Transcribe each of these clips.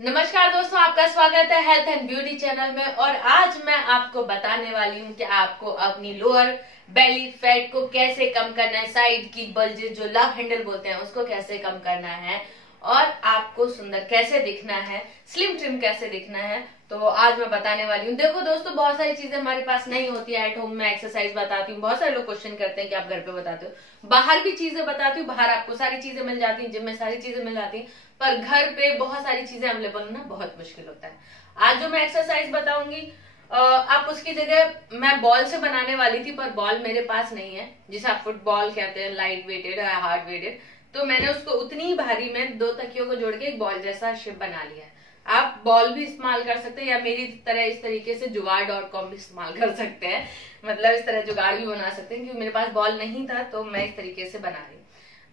नमस्कार दोस्तों, आपका स्वागत है हेल्थ एंड ब्यूटी चैनल में। और आज मैं आपको बताने वाली हूँ कि आपको अपनी लोअर बेली फैट को कैसे कम करना है, साइड की बल्जेस जो लव हैंडल बोलते हैं उसको कैसे कम करना है, और आपको सुंदर कैसे दिखना है, स्लिम ट्रिम कैसे दिखना है। तो आज मैं बताने वाली हूँ। देखो दोस्तों, बहुत सारी चीजें हमारे पास नहीं होती है। एट होम में एक्सरसाइज बताती हूँ, बहुत सारे लोग क्वेश्चन करते हैं कि आप घर पे बताते हो। बाहर भी चीजें बताती हूँ, बाहर आपको सारी चीजें मिल जाती हैं, जिम में सारी चीजें मिल जाती हैं, पर घर पे बहुत सारी चीजें अवेलेबल होना बहुत मुश्किल होता है। आज जो मैं एक्सरसाइज बताऊंगी आप उसकी जगह मैं बॉल से बनाने वाली थी, पर बॉल मेरे पास नहीं है, जिसे आप फुटबॉल कहते हैं, लाइट वेटेड या हार्ड वेटेड। तो मैंने उसको उतनी ही भारी में दो तकियों को जोड़ के एक बॉल जैसा शेप बना लिया है। आप बॉल भी इस्तेमाल कर सकते हैं या मेरी तरह इस तरीके से जुगाड़.com भी इस्तेमाल कर सकते हैं, मतलब इस तरह जुगाड़ भी बना सकते हैं, क्योंकि मेरे पास बॉल नहीं था तो मैं इस तरीके से बना रही हूँ।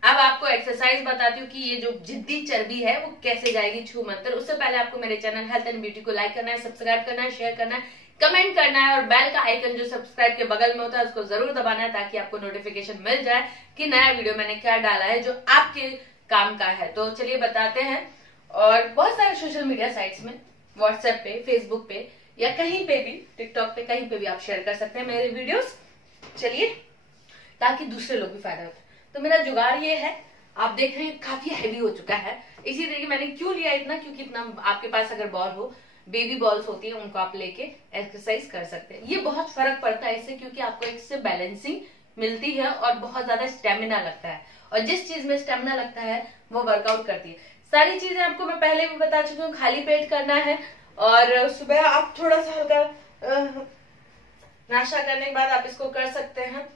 अब आपको एक्सरसाइज बताती हूँ कि ये जो जिद्दी चर्बी है वो कैसे जाएगी छू मंतर। उससे पहले आपको मेरे चैनल हेल्थ एंड ब्यूटी को लाइक करना है, सब्सक्राइब करना है, शेयर करना है, कमेंट करना है, और बेल का आइकन जो सब्सक्राइब के बगल में होता है उसको जरूर दबाना है, ताकि आपको नोटिफिकेशन मिल जाए कि नया वीडियो मैंने क्या डाला है जो आपके काम का है। तो चलिए बताते हैं। और बहुत सारे सोशल मीडिया साइट्स में, व्हाट्सएप पे, फेसबुक पे या कहीं पे भी, टिकटॉक पे, कहीं पे भी आप शेयर कर सकते हैं मेरे वीडियोस। चलिए, ताकि दूसरे लोग भी फायदा उठाए। तो मेरा जुगाड़ ये है, आप देख रहे हैं काफी हैवी हो चुका है। इसी तरीके मैंने क्यों लिया इतना, क्योंकि इतना आपके पास अगर बॉल हो, बेबी बॉल्स होती है, उनको आप लेके एक्सरसाइज कर सकते हैं। ये बहुत फर्क पड़ता है इससे, क्योंकि आपको इससे बैलेंसिंग मिलती है और बहुत ज्यादा स्टेमिना लगता है। और जिस चीज में स्टेमिना लगता है वो वर्कआउट करती है। सारी चीजें आपको मैं पहले भी बता चुकी हूँ। खाली पेट करना है, और सुबह आप थोड़ा सा हल्का नाश्ता करने के बाद आप इसको कर सकते हैं।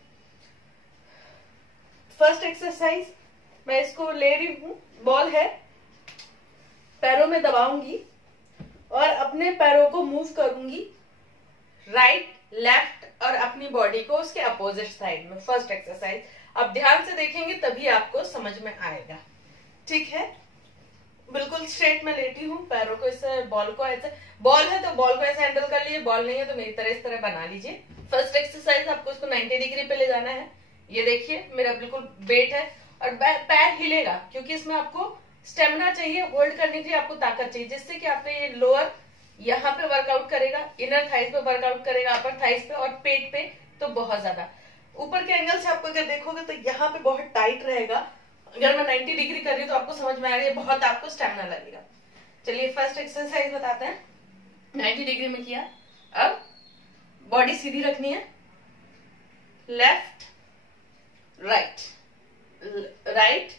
फर्स्ट एक्सरसाइज मैं इसको ले रही हूँ, बॉल है, पैरों में दबाऊंगी और अपने पैरों को मूव करूंगी राइट लेफ्ट, और अपनी बॉडी को उसके अपोजिट साइड में। फर्स्ट एक्सरसाइज अब ध्यान से देखेंगे तभी आपको समझ में आएगा, ठीक है। बिल्कुल स्ट्रेट में लेटी हूँ, पैरों को ऐसे, बॉल को ऐसे, बॉल है तो बॉल को ऐसे हैंडल कर लीजिए, बॉल नहीं है तो मेरी तरह इस तरह बना लीजिए। फर्स्ट एक्सरसाइज आपको इसको 90 डिग्री पे ले जाना है। ये देखिए मेरा बिल्कुल वेट है, और पैर हिलेगा, क्योंकि इसमें आपको स्टेमिना चाहिए, होल्ड करने के लिए आपको ताकत चाहिए, जिससे कि आपने ये लोअर यहाँ पे वर्कआउट करेगा, इनर थाइस पे वर्कआउट करेगा, अपर थाइस पे और पेट पे तो बहुत ज्यादा। ऊपर के एंगल से आपको अगर देखोगे तो यहाँ पे बहुत टाइट रहेगा। अगर मैं 90 डिग्री कर रही हूँ तो आपको समझ में आ रही है, बहुत आपको स्टेमिना लगेगा। चलिए फर्स्ट एक्सरसाइज बताते हैं। 90 डिग्री में किया, अब बॉडी सीधी रखनी है, लेफ्ट राइट राइट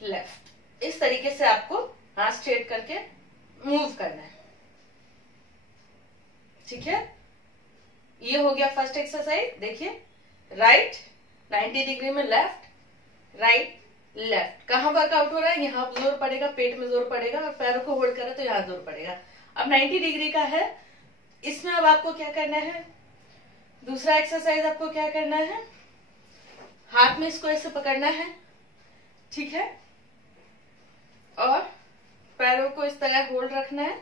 लेफ्ट, इस तरीके से आपको हाथ स्ट्रेट करके मूव करना है, ठीक है। ये हो गया फर्स्ट एक्सरसाइज। देखिए राइट 90 डिग्री में, लेफ्ट राइट लेफ्ट। कहाँ वर्कआउट हो रहा है, यहाँ जोर पड़ेगा, पेट में जोर पड़ेगा, और पैरों को होल्ड करें तो यहाँ जोर पड़ेगा। अब 90 डिग्री का है, इसमें अब आपको क्या करना है, दूसरा एक्सरसाइज आपको क्या करना है, हाथ में इसको ऐसे पकड़ना है, ठीक है, और पैरों को इस तरह होल्ड रखना है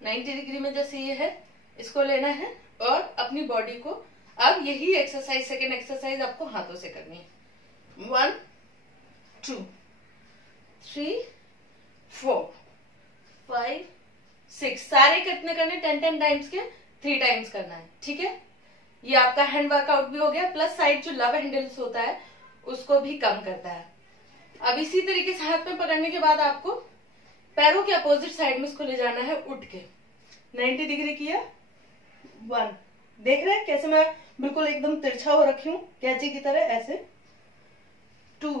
90 डिग्री में, जैसे ये है, इसको लेना है और अपनी बॉडी को। अब यही एक्सरसाइज, सेकेंड एक्सरसाइज आपको हाथों से करनी है। 1 2 3 4 5 6, सारे कितने करने, 10 टाइम्स के 3 टाइम्स करना है, ठीक है। ये आपका हैंड वर्कआउट भी हो गया, प्लस साइड जो लव हैंडल्स होता है उसको भी कम करता है। अब इसी तरीके से हाथ में पकड़ने के बाद आपको पैरों के अपोजिट साइड में इसको ले जाना है, उठ के 90 डिग्री किया। 1, देख रहे हैं कैसे मैं बिल्कुल एकदम तिरछा हो रखी हूँ, कैंची की तरह ऐसे। 2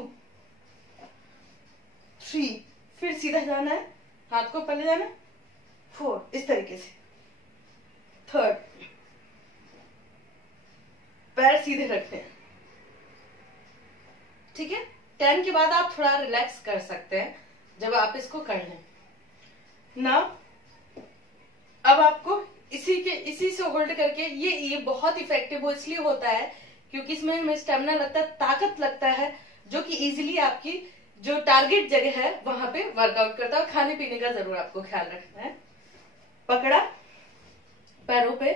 3, फिर सीधा जाना है, हाथ को पहले जाना है। 4, इस तरीके से। 3rd, पैर सीधे रखते हैं, ठीक है। 10 के बाद आप थोड़ा रिलैक्स कर सकते हैं जब आप इसको कर लें ना। अब आपको इसी से होल्ड करके, ये बहुत इफेक्टिव इसलिए होता है क्योंकि इसमें हमें स्टेमिना लगता है, ताकत लगता है, जो कि इजीली आपकी जो टारगेट जगह है वहां पे वर्कआउट करता है। खाने पीने का जरूर आपको ख्याल रखना है। पकड़ा पैरों पे,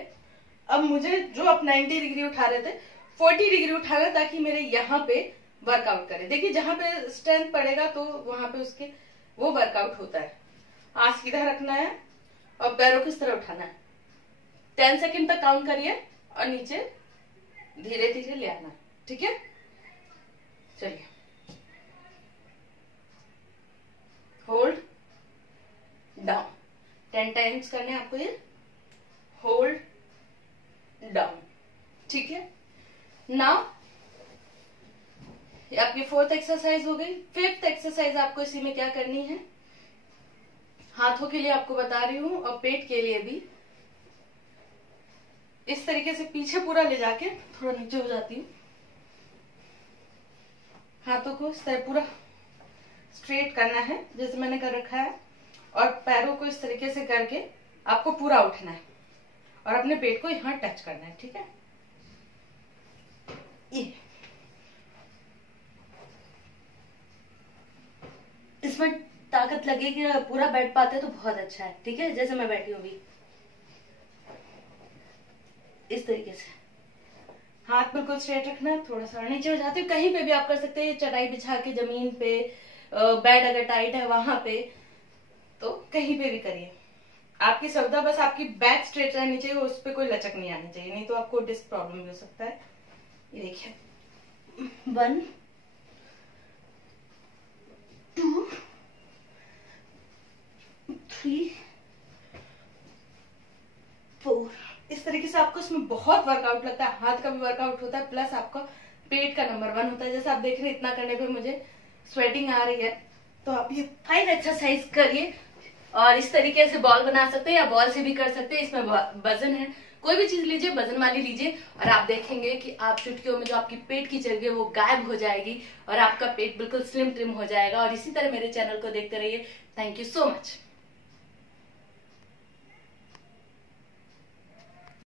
अब मुझे जो आप 90 डिग्री उठा रहे थे 40 डिग्री उठा रहे, ताकि मेरे यहाँ पे वर्कआउट करे। देखिए जहां पे स्ट्रेंथ पड़ेगा तो वहां पे उसके वो वर्कआउट होता है। हाथ सीधा रखना है और पैरों को इस तरह उठाना है। 10 सेकंड तक काउंट करिए और नीचे धीरे धीरे ले आना, ठीक है। चलिए, होल्ड डाउन 10 टाइम्स करने हैं आपको ये, होल्ड डाउन, ठीक है। नाउ ये आपकी 4th एक्सरसाइज हो गई। 5th एक्सरसाइज आपको इसी में क्या करनी है, हाथों के लिए आपको बता रही हूं और पेट के लिए भी। इस तरीके से पीछे पूरा ले जाके थोड़ा नीचे हो जाती हूँ, हाथों को इस तरह पूरा स्ट्रेट करना है जैसे मैंने कर रखा है, और पैरों को इस तरीके से करके आपको पूरा उठना है और अपने पेट को यहां टच करना है, ठीक है। ये इसमें ताकत लगेगी, पूरा बैठ पाते हैं तो बहुत अच्छा है, ठीक है। जैसे मैं बैठी हूँ अभी इस तरीके से, हाथ बिल्कुल स्ट्रेट रखना है, थोड़ा सा नीचे हो जाती हूँ। कहीं पे भी आप कर सकते हैं, चटाई बिछा के, जमीन पे, बेड अगर टाइट है वहां पे, तो कहीं पे भी करिए। आपकी सुविधा, बस आपकी बैक स्ट्रेट रहनी चाहिए, उस पर कोई लचक नहीं आनी चाहिए, नहीं तो आपको डिस्क प्रॉब्लम भी हो सकता है। ये देखिए, 1 2 3 4। इस तरीके से आपको इसमें बहुत वर्कआउट लगता है, हाथ का भी वर्कआउट होता है, प्लस आपका पेट का नंबर 1 होता है। जैसे आप देख रहे हैं, इतना करने पे मुझे स्वेटिंग आ रही है, तो आप ये 5 एक्सरसाइज करिए। और इस तरीके से बॉल बना सकते हैं या बॉल से भी कर सकते हैं। इसमें वजन है, कोई भी चीज लीजिए, वजन वाली लीजिए, और आप देखेंगे कि आप चुटकियों में जो आपकी पेट की चर्बी है वो गायब हो जाएगी और आपका पेट बिल्कुल स्लिम ट्रिम हो जाएगा। और इसी तरह मेरे चैनल को देखते रहिए। Thank you so much.